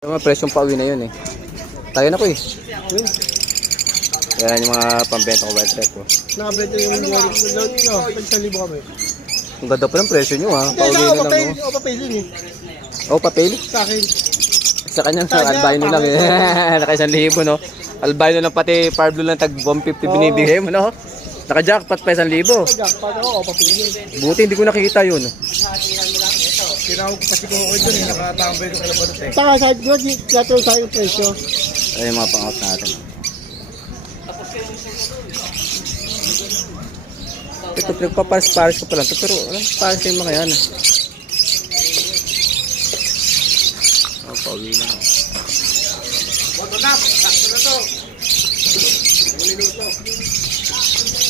Yung mga presyong pauwi na yun eh. Tayo na ko eh. Yan yung mga pambenta ko wild type ko. Nakabenta yung pag-1,000 kami. Ang ganda pa ng presyo nyo ha. Pauwi na lang no. O papel yun eh. Oh, papel? Sa akin. Sa kanya, albino lang eh. Naka 1,000 no. Albino lang pati Parblo lang tag 150 binibigay mo no. Naka-jackpot pa 1,000. Jackpot ako, o papel yun. Buti hindi ko nakikita yun. Tinawag ko kasi kung ako dun eh. Nakatambay ko kalabalot eh. Saka sa akin ko, natulog tayo yung presyo. Ay yung mga pang-out natin. Ito, nagpaparis-paris ko pa lang. Pero anong paris yung mga yan? Oh, pauwi na. Sakto na to. 1 minuto.